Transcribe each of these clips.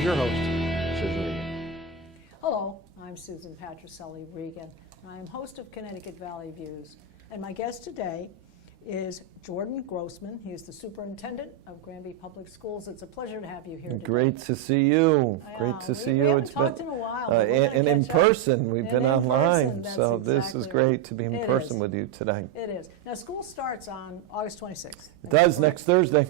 is your host, Susan Regan. Hello, I'm Susan Patricelli-Regan. I am host of Connecticut Valley Views. And my guest today is Jordan Grossman. He is the superintendent of Granby Public Schools. It's a pleasure to have you here today. Great to see you. Great to see you. We haven't talked in a while. And in person. We've been online. So this is great to be in person with you today. It is. Now, school starts on August 26th. It does, next Thursday.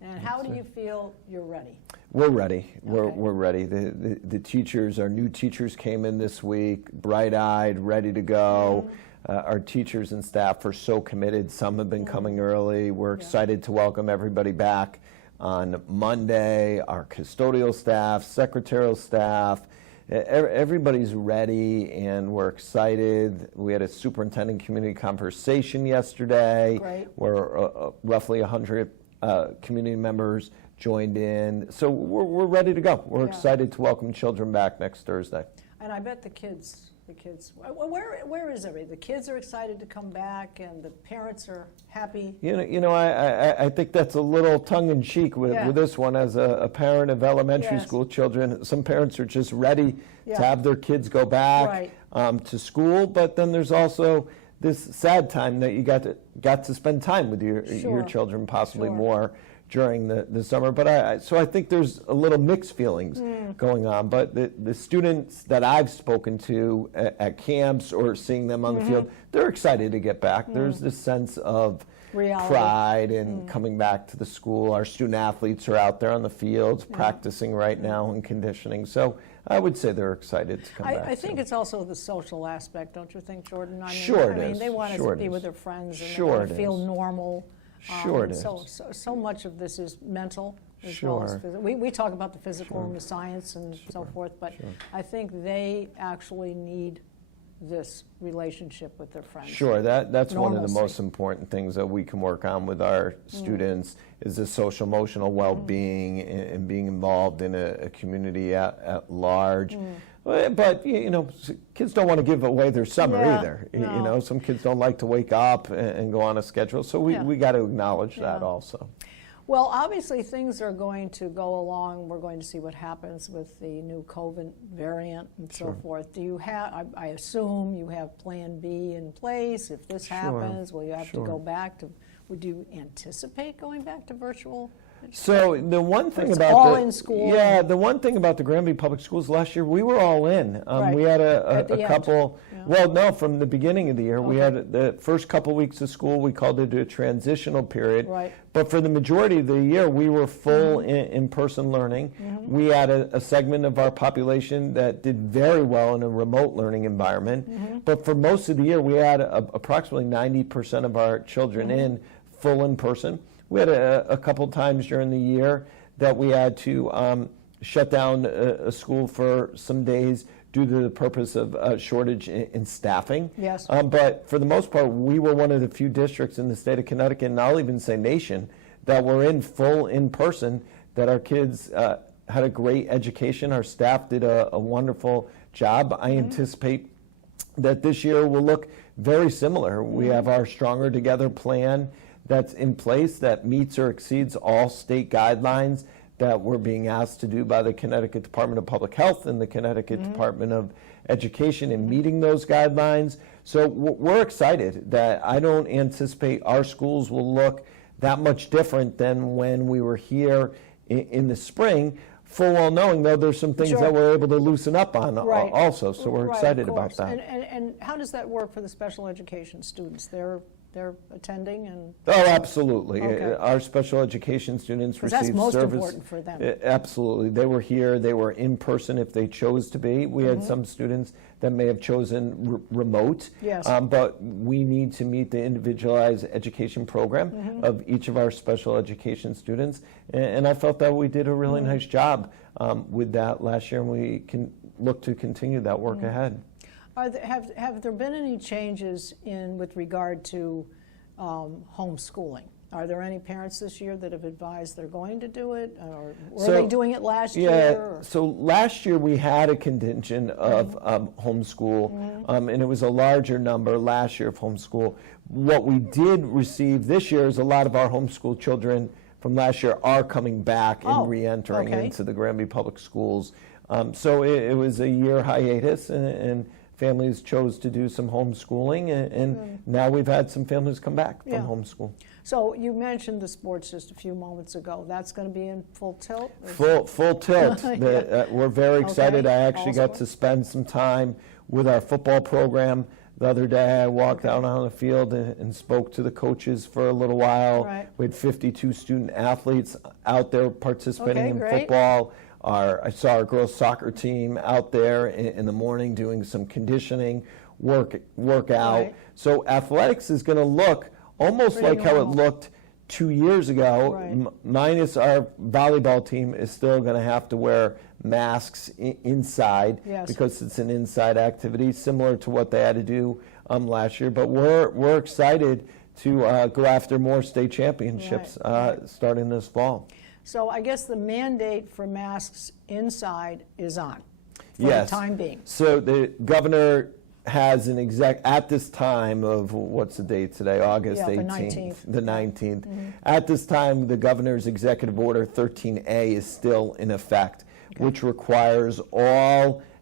And how do you feel you're ready? We're ready. We're Okay. ready. The teachers, our new teachers came in this week, bright-eyed, ready to go. Our teachers and staff are so committed. Some have been coming early. We're excited to welcome everybody back on Monday. Our custodial staff, secretarial staff, everybody's ready and we're excited. We had a superintendent community conversation yesterday. Great. Where roughly 100 community members joined in. So we're ready to go. We're excited to welcome children back next Thursday. And I bet the kids, where is everybody? The kids are excited to come back and the parents are happy. I think that's a little tongue-in-cheek with this one. As a parent of elementary school children, some parents are just ready to have their kids go back to school, but then there's also this sad time that you got to spend time with your children, possibly more during the summer. But so I think there's a little mixed feelings going on. But the students that I've spoken to at camps or seeing them on the field, they're excited to get back. There's this sense of pride in coming back to the school. Our student athletes are out there on the fields practicing right now and conditioning. So I would say they're excited to come back. I think it's also the social aspect, don't you think, Jordan? I mean, they want to be with their friends and they want to feel normal. Sure it is. So much of this is mental as well as physical. We talk about the physical and the science and so forth, but I think they actually need this relationship with their friends. Sure, that's one of the most important things that we can work on with our students is the social emotional well-being and being involved in a community at large. But kids don't want to give away their summer either. No. Some kids don't like to wake up and go on a schedule, so we got to acknowledge that also. Well, obviously things are going to go along. We're going to see what happens with the new COVID variant and so forth. Do you have, I assume you have Plan B in place if this happens? Will you have to go back to, would you anticipate going back to virtual? So the one thing about all in school. Yeah, the one thing about the Granby Public Schools last year, we were all in. We had a couple. Well, no, from the beginning of the year, we had the first couple weeks of school. We called it a transitional period. Right. But for the majority of the year, we were full in-person learning. We had a segment of our population that did very well in a remote learning environment. But for most of the year, we had approximately 90% of our children in full in person. We had a couple times during the year that we had to shut down a school for some days due to the purpose of shortage in staffing. Yes. But for the most part, we were one of the few districts in the state of Connecticut, and I'll even say nation, that were in full in person, that our kids had a great education. Our staff did a wonderful job. I anticipate that this year will look very similar. We have our Stronger Together plan that's in place that meets or exceeds all state guidelines that we're being asked to do by the Connecticut Department of Public Health and the Connecticut Department of Education in meeting those guidelines. So we're excited that I don't anticipate our schools will look that much different than when we were here in the spring, full well knowing though there's some things that we're able to loosen up on also. So we're excited about that. And how does that work for the special education students? They're attending and... Oh, absolutely. Our special education students receive service. That's most important for them. Absolutely. They were here. They were in person if they chose to be. We had some students that may have chosen remote. Yes. But we need to meet the individualized education program of each of our special education students. And I felt that we did a really nice job with that last year, and we can look to continue that work ahead. Have there been any changes with regard to homeschooling? Are there any parents this year that have advised they're going to do it, or were they doing it last year? So last year we had a contingent of homeschool, and it was a larger number last year of homeschool. What we did receive this year is a lot of our homeschool children from last year are coming back and Oh, re-entering okay. into the Granby Public Schools. So it was a year hiatus, and families chose to do some homeschooling, and now we've had some families come back from Yeah. homeschool. So you mentioned the sports just a few moments ago. That's going to be in full tilt? Full tilt. We're very excited. Okay. I actually All got to spend some time with our football program. The other day I walked out on the field and spoke to the coaches for a little while. Right. We had 52 student athletes out there participating Okay, in great. football. I saw our girls soccer team out there in the morning doing some conditioning workout. Right. So athletics is going to look almost Pretty like how it normal. looked 2 years ago, Right. minus our volleyball team is still going to have to wear masks inside Yes. because it's an inside activity, similar to what they had to do last year. But we're excited to go after more state championships Right. starting this fall. So I guess the mandate for masks inside is on for Yes. the time being. So the governor has an at this time of, what's the date today, August Yeah, the 18th, 19th. the 19th. At this time, the governor's executive order 13A is still in effect, which requires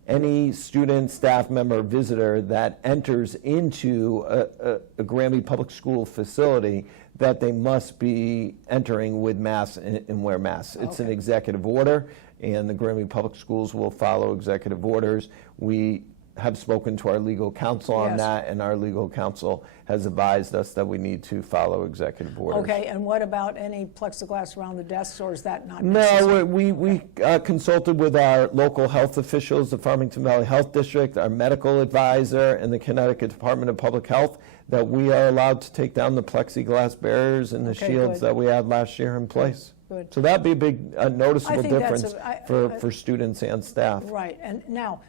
any student, staff member, visitor that enters into a Granby Public School facility that they must be entering with masks and wear masks. It's an Okay. executive order, and the Granby Public Schools will follow executive orders. We have spoken to our legal counsel on Yes. that, and our legal counsel has advised us that we need to follow executive orders. Okay, and what about any plexiglass around the desks, or is that not necessary? No, we consulted with our local health officials, the Farmington Valley Health District, our medical advisor, and the Connecticut Department of Public Health, that we are allowed to take down the plexiglass barriers and the Okay, shields good. that we had last year in place. Good. So that'd be a big noticeable I think that's difference a- for students and staff. Right, and now,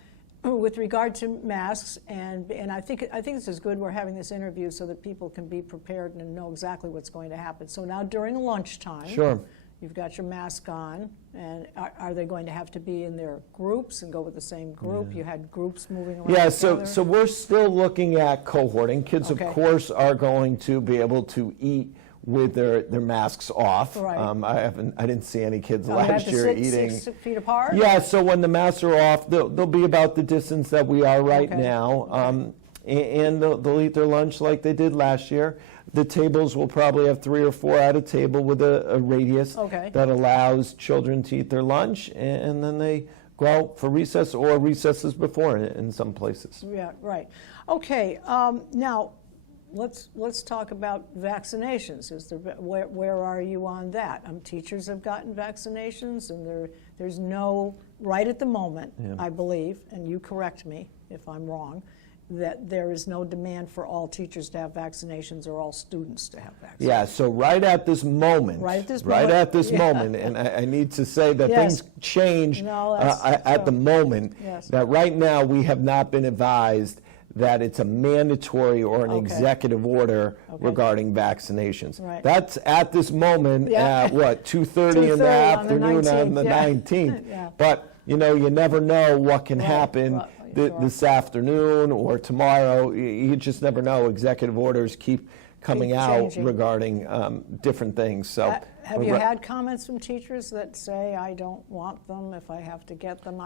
with regard to masks, and I think this is good, we're having this interview so that people can be prepared and know exactly what's going to happen. So now during lunchtime, Sure. you've got your mask on, and are they going to have to be in their groups and go with the same group? You had groups moving around Yeah, together? so we're still looking at cohorting. Kids, Okay. of course, are going to be able to eat with their masks off. Right. I didn't see any kids Oh, you have last to year sit eating. 6 feet apart? Yeah, so when the masks are off, they'll be about the distance that we are right Okay. now. And they'll eat their lunch like they did last year. The tables will probably have 3 or 4 at a table with a radius Okay. that allows children to eat their lunch, and then they go out for recess or recesses before in some places. Yeah, right. Okay, now, let's talk about vaccinations. Where are you on that? Teachers have gotten vaccinations, and there's no, right at the moment, I believe, and you correct me if I'm wrong, that there is no demand for all teachers to have vaccinations or all students to have vaccinations. Yeah, so right at this moment, Yeah. moment, and I need to say that Yes. things change No, that's at the true. moment, Yes. that right now we have not been advised that it's a mandatory or an Okay. executive order Okay. regarding vaccinations. Right. That's at this moment Yeah. at what, 2:30 in the 2:30 on the afternoon on 19th, the yeah. 19th. Yeah. But, you never know what can Right. happen Well, sure. this afternoon or tomorrow. You just never know. Executive orders keep coming Keep out changing. regarding different things. So, Have you had comments from teachers that say, I don't want them if I have to get them?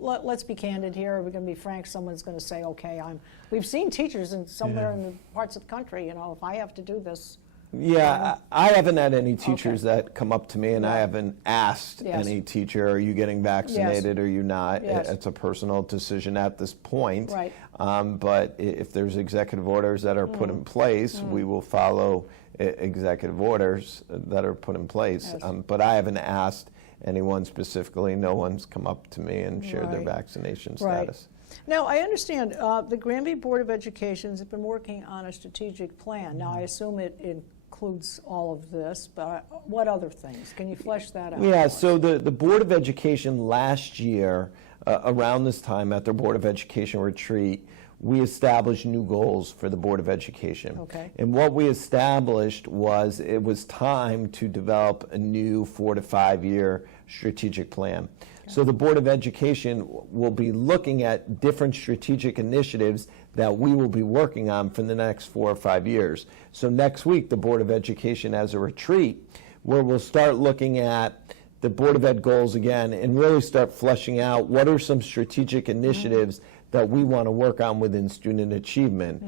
Let's be candid here. We're going to be frank. Someone's going to say, okay, we've seen teachers somewhere in the parts of the country, if I have to do this. Yeah, I haven't had any teachers that come up to me, and I Right. haven't asked Yes. any teacher, are you getting vaccinated or are you not? Yes. It's a personal decision at this point. Right. But if there's executive orders that are put in place, we will follow executive orders that are put in place. Yes. But I haven't asked anyone specifically. No one's come up to me and shared their Right. Right. status. Now, I understand the Granby Board of Education has been working on a strategic plan. Now, I assume it includes all of this, but what other things? Can you flesh that out? Yeah, more? so the Board of Education last year, around this time at their Board of Education retreat, we established new goals for the Board of Education. Okay. And what we established was it was time to develop a new 4 to 5 year strategic plan. So the Board of Education will be looking at different strategic initiatives that we will be working on for the next 4 or 5 years. So next week, the Board of Education has a retreat where we'll start looking at the Board of Ed goals again and really start fleshing out what are some strategic initiatives that we want to work on within student achievement,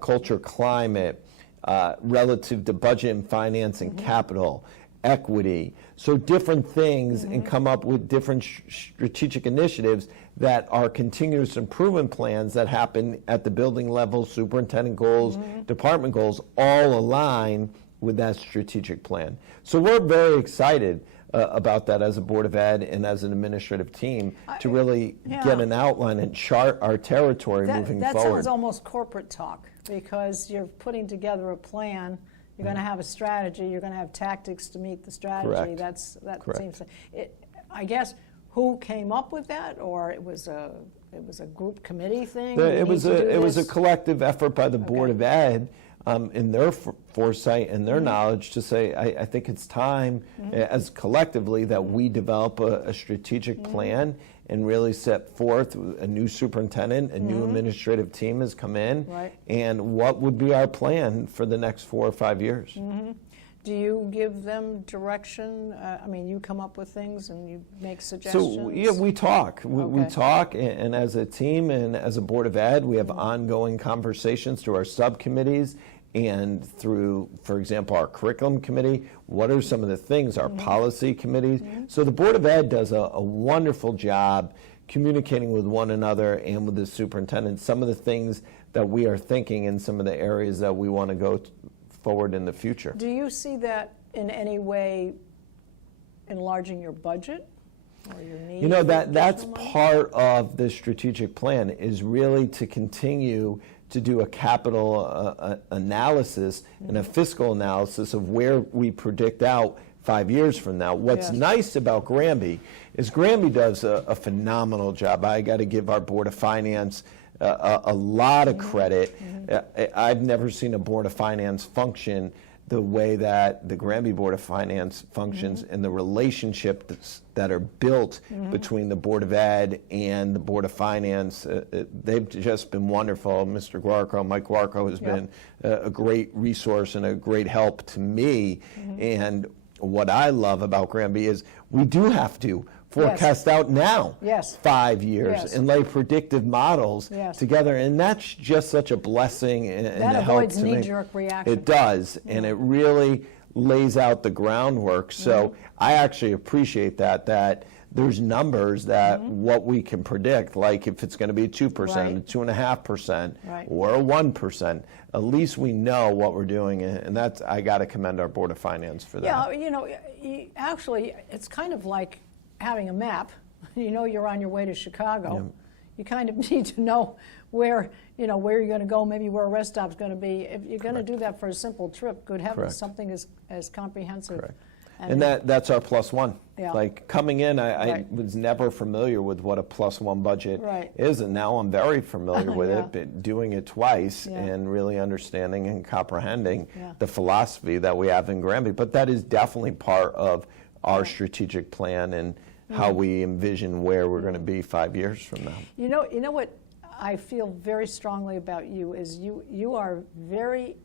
culture, climate, relative to budget and finance and capital, equity. So different things, and come up with different strategic initiatives that are continuous improvement plans that happen at the building level, superintendent goals, department goals, all align with that strategic plan. So we're very excited about that as a Board of Ed and as an administrative team to really get an outline and chart our territory moving that forward. sounds almost corporate talk, because you're putting together a plan, you're going to have a strategy, you're going to have tactics to meet the strategy. Correct. That Correct. seems, I guess, who came up with that, or it was a group committee thing? It was a collective effort by the Board of Ed in their foresight and their knowledge to say, I think it's time as collectively that we develop a strategic plan and really set forth a new superintendent, a new administrative team has come in, and what would be our plan for the next 4 or 5 years. Do you give them direction? I mean, you come up with things and you make suggestions? So, yeah, we talk. We talk, and as a team and as a Board of Ed, we have ongoing conversations through our subcommittees and through, for example, our curriculum committee. What are some of the things, our policy committees? So the Board of Ed does a wonderful job communicating with one another and with the superintendent some of the things that we are thinking and some of the areas that we want to go forward in the future. Do you see that in any way enlarging your budget or your needs? You know, that's part of the strategic plan, is really to continue to do a capital analysis and a fiscal analysis of where we predict out 5 years from now. What's nice about Granby is Granby does a phenomenal job. I got to give our Board of Finance a lot of credit. I've never seen a Board of Finance function the way that the Granby Board of Finance functions, and the relationships that are built between the Board of Ed and the Board of Finance. They've just been wonderful. Mr. Guarco, Mike Guarco has been a great resource and a great help to me. And what I love about Granby is we do have to forecast out now 5 years and lay predictive models together, and that's just such a blessing and that a help avoids to me. knee-jerk reaction. It does, and it really lays out the groundwork. So I actually appreciate that there's numbers that what we can predict, like if it's going to be 2%, a 2.5%, or a 1%. At least we know what we're doing, and that's, I got to commend our Board of Finance for that. Yeah, you know, actually, it's kind of like having a map. You know you're on your way to Chicago. You kind of need to know where you're going to go, maybe where a rest stop's going to be. If you're going to do that for a simple trip, good heavens, something as comprehensive. And that's our +1. Like coming in, I was never familiar with what a +1 budget is, and now I'm very familiar with it, but doing it twice and really understanding and comprehending the philosophy that we have in Granby. But that is definitely part of our strategic plan and how we envision where we're going to be 5 years from now. You know what I feel very strongly about you is you are very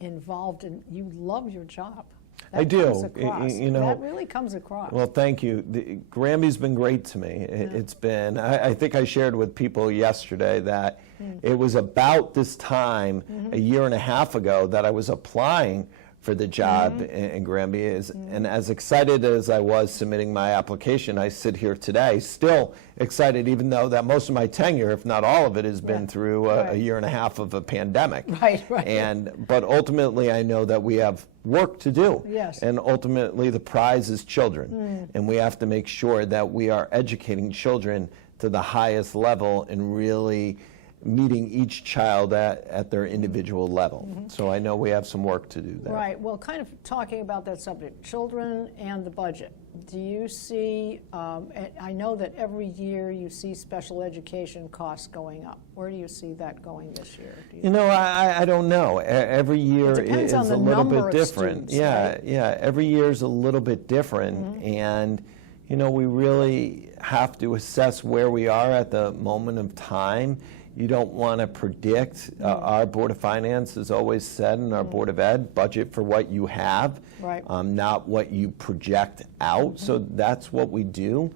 involved and you love your job. That I do. comes across. You know, that really comes across. Well, thank you. Granby's been great to me. It's been, I think I shared with people yesterday that it was about this time a year and a half ago that I was applying for the job in Granby. And as excited as I was submitting my application, I sit here today still excited, even though that most of my tenure, if not all of it, has been through a year and a half of a pandemic. But ultimately, I know that we have work to do. And ultimately, the prize is children. And we have to make sure that we are educating children to the highest level and really meeting each child at their individual level. So I know we have some work to do there. Right. Well, kind of talking about that subject, children and the budget. Do you see, I know that every year you see special education costs going up. Where do you see that going this year? You know, I don't know. Every year is on the a little number bit of different. students, Yeah. Every year is a little bit different. And, you know, we really have to assess where we are at the moment of time. You don't want to predict. Our Board of Finance has always said, and our Board of Ed, budget for what you have, Right. Not what you project out. So that's what we do.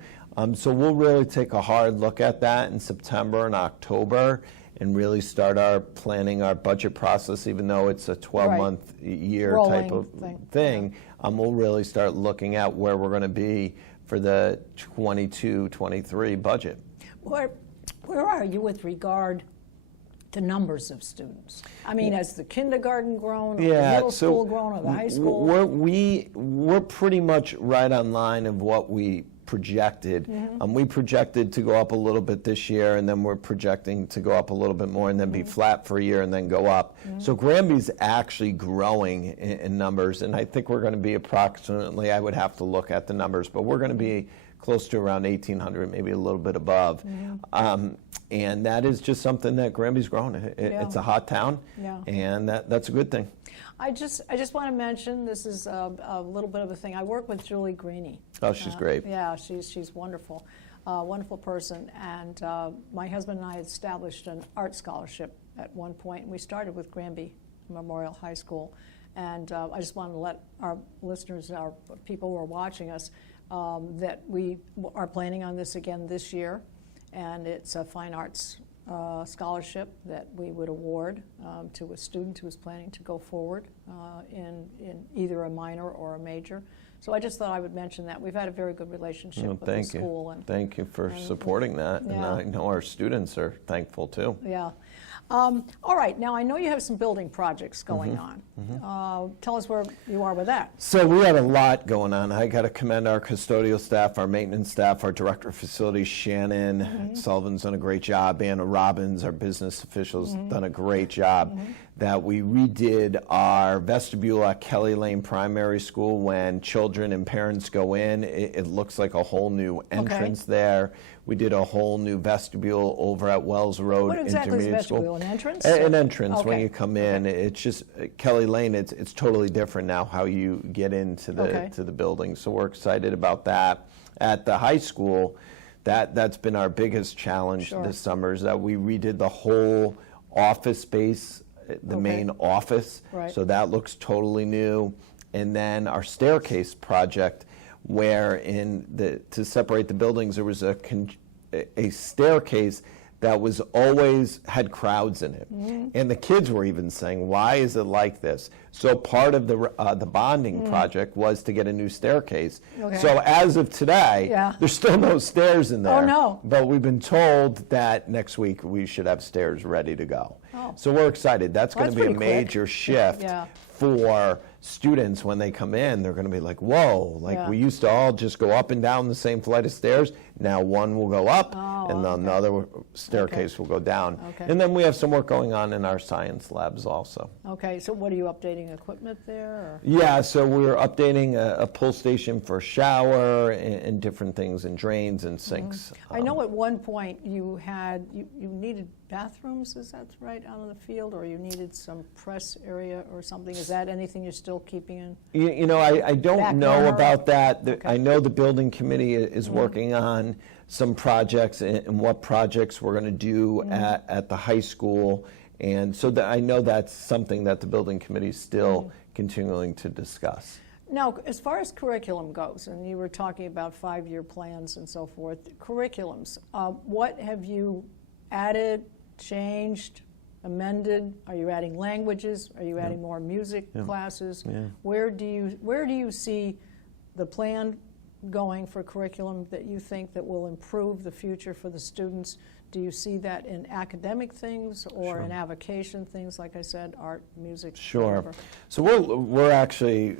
So we'll really take a hard look at that in September and October and really start our planning our budget process, even though it's a 12-month year type of thing. We'll really start looking at where we're going to be for the 22-23 budget. Where are you with regard to numbers of students? I mean, has the kindergarten grown, or the middle school grown, or the high school? We're pretty much right on line of what we projected. We projected to go up a little bit this year, and then we're projecting to go up a little bit more and then be flat for a year and then go up. So Granby's actually growing in numbers, and I think we're going to be approximately, I would have to look at the numbers, but we're going to be close to around 1,800, maybe a little bit above. And that is just something that Granby's grown. It's a hot town, and that's a good thing. I just want to mention, this is a little bit of a thing. I work with Julie Greeny. Oh, she's great. Yeah, she's wonderful, wonderful person. And my husband and I had established an art scholarship at one point, and we started with Granby Memorial High School. And I just wanted to let our listeners, our people who are watching us, that we are planning on this again this year. And it's a fine arts scholarship that we would award to a student who is planning to go forward in either a minor or a major. So I just thought I would mention that. We've had a very good relationship with the school. And thank you for supporting that. And I know our students are thankful too. Yeah. All right, now I know you have some building projects going on. Tell us where you are with that. So we have a lot going on. I got to commend our custodial staff, our maintenance staff, our director of facilities, Shannon Sullivan's done a great job. Anna Robbins, our business officials, done a great job. That we redid our vestibule at Kelly Lane Primary School. When children and parents go in, it looks like a whole new entrance there. We did a whole new vestibule over at Wells Road What exactly is Intermediate School. vestibule, an entrance? An entrance when you come in. It's just Kelly Lane. It's totally different now how you get into the to the building. So we're excited about that. At the high school, that's been our biggest challenge this summer, is that we redid the whole office space, the main office. So that looks totally new. And then our staircase project, where to separate the buildings, there was a staircase that was always had crowds in it. And the kids were even saying, why is it like this? So part of the bonding project was to get a new staircase. So as of today, there's still no stairs in there. Oh, no. But we've been told that next week we should have stairs ready to go. So we're excited. That's going to be a major shift for students when they come in. They're going to be like, whoa, like we used to all just go up and down the same flight of stairs. Now one will go up and another staircase will go down. And then we have some work going on in our science labs also. Okay, so what are you updating, equipment there? Or? Yeah, so we're updating a pull station for shower and different things, and drains and sinks. I know at one point you needed bathrooms, is that right, out on the field, or you needed some press area or something? Is that anything you're still keeping in? You know, I don't know about that. I know the building committee is working on some projects and what projects we're going to do at the high school. And so I know that's something that the building committee is still continuing to discuss. Now, as far as curriculum goes, and you were talking about 5-year plans and so forth, curriculums, what have you added, changed, amended? Are you adding languages? Are you adding more music classes? Where do you see the plan going for curriculum that you think that will improve the future for the students? Do you see that in academic things or in avocation things, like I said, art, music? Whatever? So we're actually,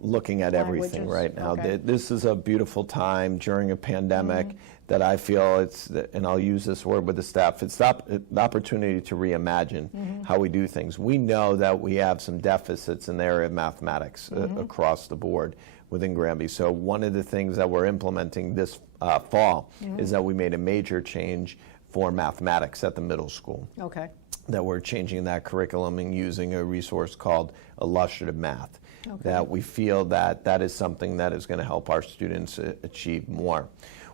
looking at everything right now. This is a beautiful time during a pandemic that I feel and I'll use this word with the staff, it's the opportunity to reimagine how we do things. We know that we have some deficits in the area of mathematics across the board within Granby. So one of the things that we're implementing this fall is that we made a major change for mathematics at the middle school. That we're changing that curriculum and using a resource called illustrative math. That we feel that is something that is going to help our students achieve more.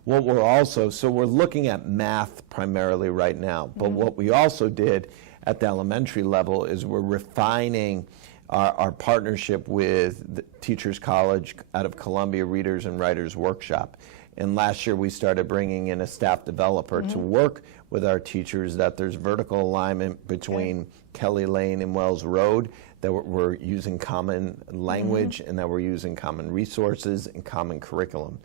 what we're also, so we're looking at math primarily right now, but what we also did at the elementary level is we're refining our partnership with the Teachers College out of Columbia Readers and Writers Workshop. And last year we started bringing in a staff developer to work with our teachers, that there's vertical alignment between Kelly Lane and Wells Road, that we're using common language and that we're using common resources and common curriculum.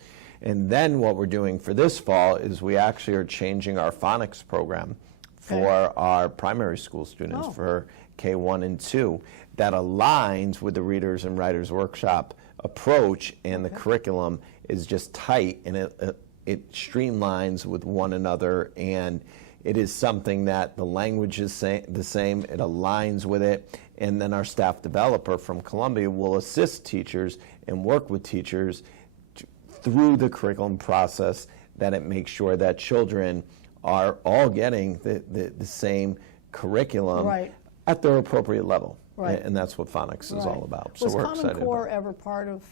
And then what we're doing for this fall is we actually are changing our phonics program for our primary school students, for K1 and 2, that aligns with the Readers and Writers Workshop approach, and the curriculum is just tight, and it streamlines with one another, and it is something that the language is the same, it aligns with it, and then our staff developer from Columbia will assist teachers and work with teachers through the curriculum process, that it makes sure that children are all getting the same curriculum at their appropriate level. And that's what phonics is all about. So was we're Common excited Core about it. ever part of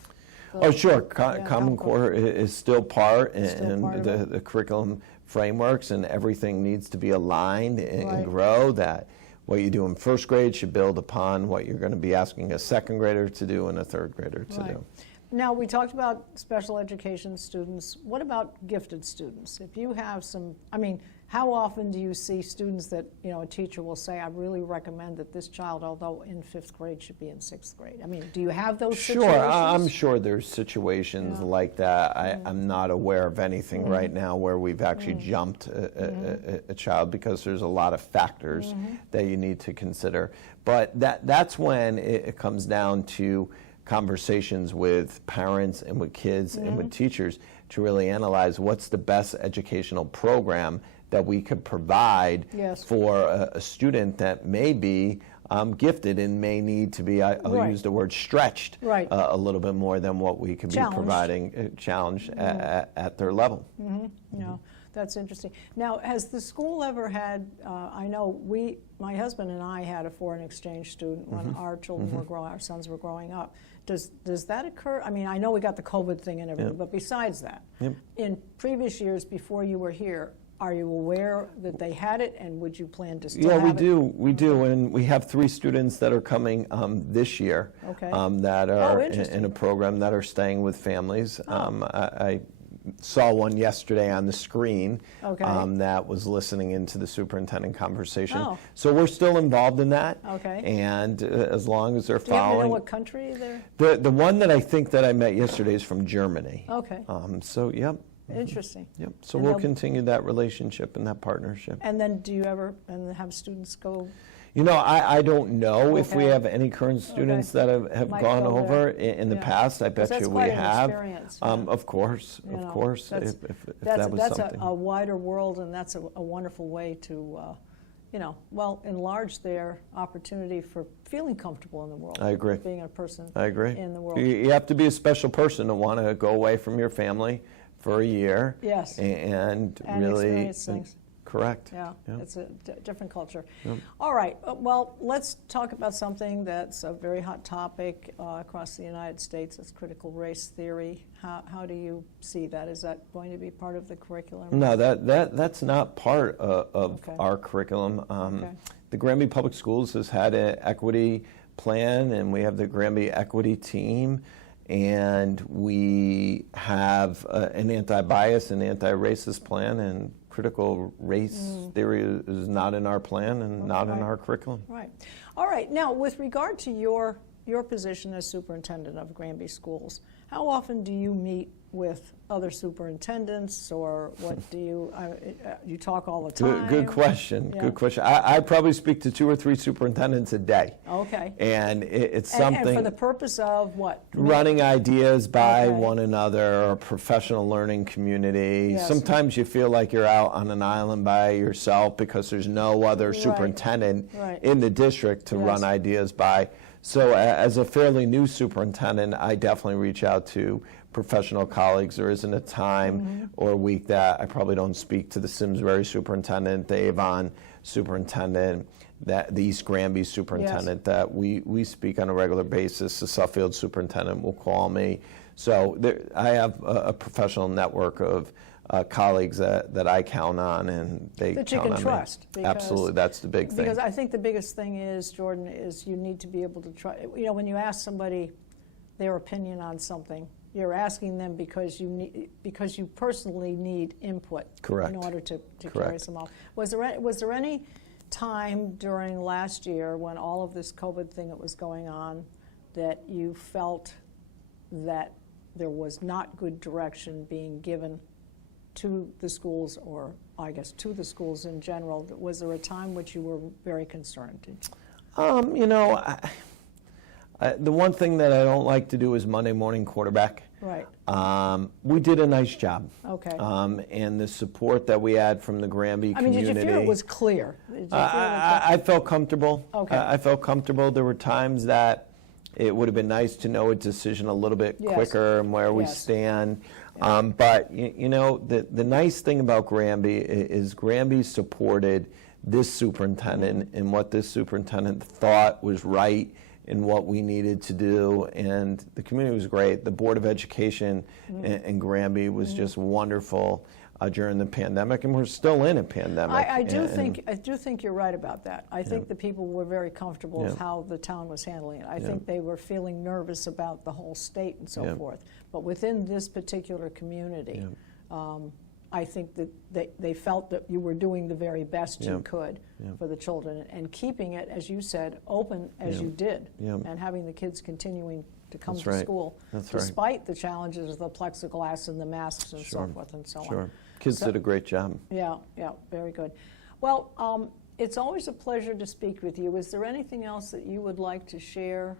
the, Oh, sure. Common Core is still part, and part of the curriculum frameworks and everything needs to be aligned and grow. That what you do in first grade should build upon what you're going to be asking a second grader to do and a third grader to do. Now, we talked about special education students. What about gifted students? If you have some, I mean, how often do you see students that, you know, a teacher will say, I really recommend that this child, although in 5th grade, should be in 6th grade? I mean, do you have those situations? Sure, I'm sure there's situations like that. I'm not aware of anything right now where we've actually jumped a child, because there's a lot of factors that you need to consider. But that's when it comes down to conversations with parents and with kids and with teachers to really analyze what's the best educational program that we could provide for a student that may be gifted and may need to be, I'll use the word stretched a little bit more than what we could be providing, challenged at their level. No, that's interesting. Now, has the school ever had, I know my husband and I had a foreign exchange student when our children were growing, our sons were growing up. Does that occur? I mean, I know we got the COVID thing and everything, but besides that, in previous years before you were here, are you aware that they had it, and would you plan to still have it? We do, and we have 3 students that are coming this year that are in a program that are staying with families. I saw one yesterday on the screen that was listening into the superintendent conversation. So we're still involved in that. And as long as they're following. Do you know what country they're? The one that I think that I met yesterday is from Germany. So, yep. Interesting. Yep. So we'll continue that relationship and that partnership. And then do you ever have students go? You know, I don't know if we have any current students that have gone over in the past. I bet you we have. Of course, of course. If that was that's something. a wider world, and that's a wonderful way to, you know, well, enlarge their opportunity for feeling comfortable in the world. I agree. Being a person in the world. You have to be a special person to want to go away from your family for a year. And really experience things. Correct. It's a different culture. All right, well, let's talk about something that's a very hot topic across the United States. It's critical race theory. How do you see that? Is that going to be part of the curriculum? No, that's not part of our curriculum. The Granby Public Schools has had an equity plan, and we have the Granby Equity Team. And we have an anti-bias and anti-racist plan, and critical race theory is not in our plan and not in our curriculum. All right. Now, with regard to your position as superintendent of Granby Schools, how often do you meet with other superintendents, or what do you talk all the time? Good question. Good question. I probably speak to 2 or 3 superintendents a day. And it's something. And for the purpose of what? Running ideas by one another, or professional learning community. Sometimes you feel like you're out on an island by yourself because there's no other superintendent in the district to run ideas by. So as a fairly new superintendent, I definitely reach out to professional colleagues. There isn't a time or a week that I probably don't speak to the Simsbury superintendent, the Avon superintendent, the East Granby superintendent, that we speak on a regular basis. The Suffield superintendent will call me. So I have a professional network of colleagues that I count on, and they That you count can on trust. me. Absolutely, that's the big thing. Because I think the biggest thing is, Jordan, is you need to be able to try. You know, when you ask somebody their opinion on something, you're asking them because you personally need input. Correct. In order to carry Correct. some out. Was there any time during last year when all of this COVID thing that was going on that you felt that there was not good direction being given to the schools, or I guess to the schools in general? Was there a time which you were very concerned? You know, the one thing that I don't like to do is Monday morning quarterback. Right. We did a nice job. Okay. And the support that we had from the Granby community. Did you feel it was clear? Did you feel I felt comfortable. Okay. I felt comfortable. There were times that it would have been nice to know a decision a little bit Yes. quicker and where we Yes. stand. But you know, the nice thing about Granby is Granby supported this superintendent and what this superintendent thought was right and what we needed to do, and the community was great. The Board of Education in Granby was just wonderful during the pandemic, and we're still in a pandemic. I do think you're right about that. I think the people were very comfortable with Yeah. how the town was handling it. I think they were feeling nervous about the whole state and so Yeah. forth. But within this particular community, I think that they felt that you were doing the very best you could for the children, and keeping it, as you said, open as you did, and having the kids continuing to come That's to right. school, That's right. despite the challenges of the plexiglass and the masks and so forth and so on. Sure. Kids did a great job. Yeah, very good. Well, it's always a pleasure to speak with you. Is there anything else that you would like to share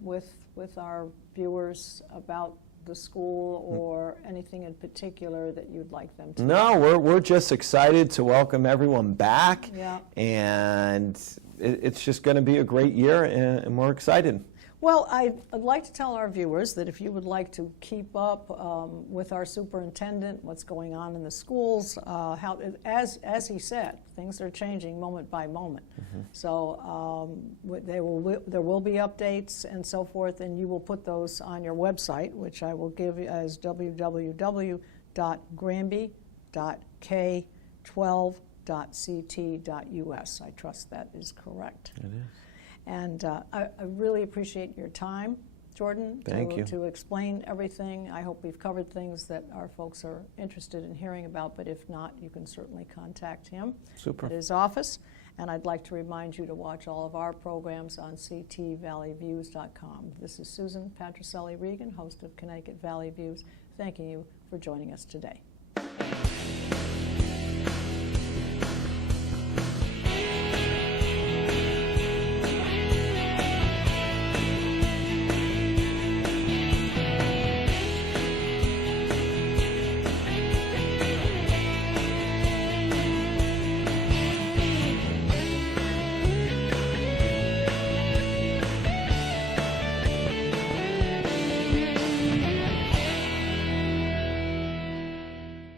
with our viewers about the school, or anything in particular that you'd like them to know? No, we're just excited to welcome everyone back, Yeah. and it's just going to be a great year, and we're excited. Well, I'd like to tell our viewers that if you would like to keep up with our superintendent, what's going on in the schools, how, as he said, things are changing moment by moment. So there will be updates and so forth, and you will put those on your website, which I will give you as www.granby.k12.ct.us. I trust that is correct. It is. And I really appreciate your time, Jordan, Thank you. to explain everything. I hope we've covered things that our folks are interested in hearing about, but if not, you can certainly contact him Super. at his office. And I'd like to remind you to watch all of our programs on ctvalleyviews.com. This is Susan Patricelli-Regan, host of Connecticut Valley Views, thanking you for joining us today.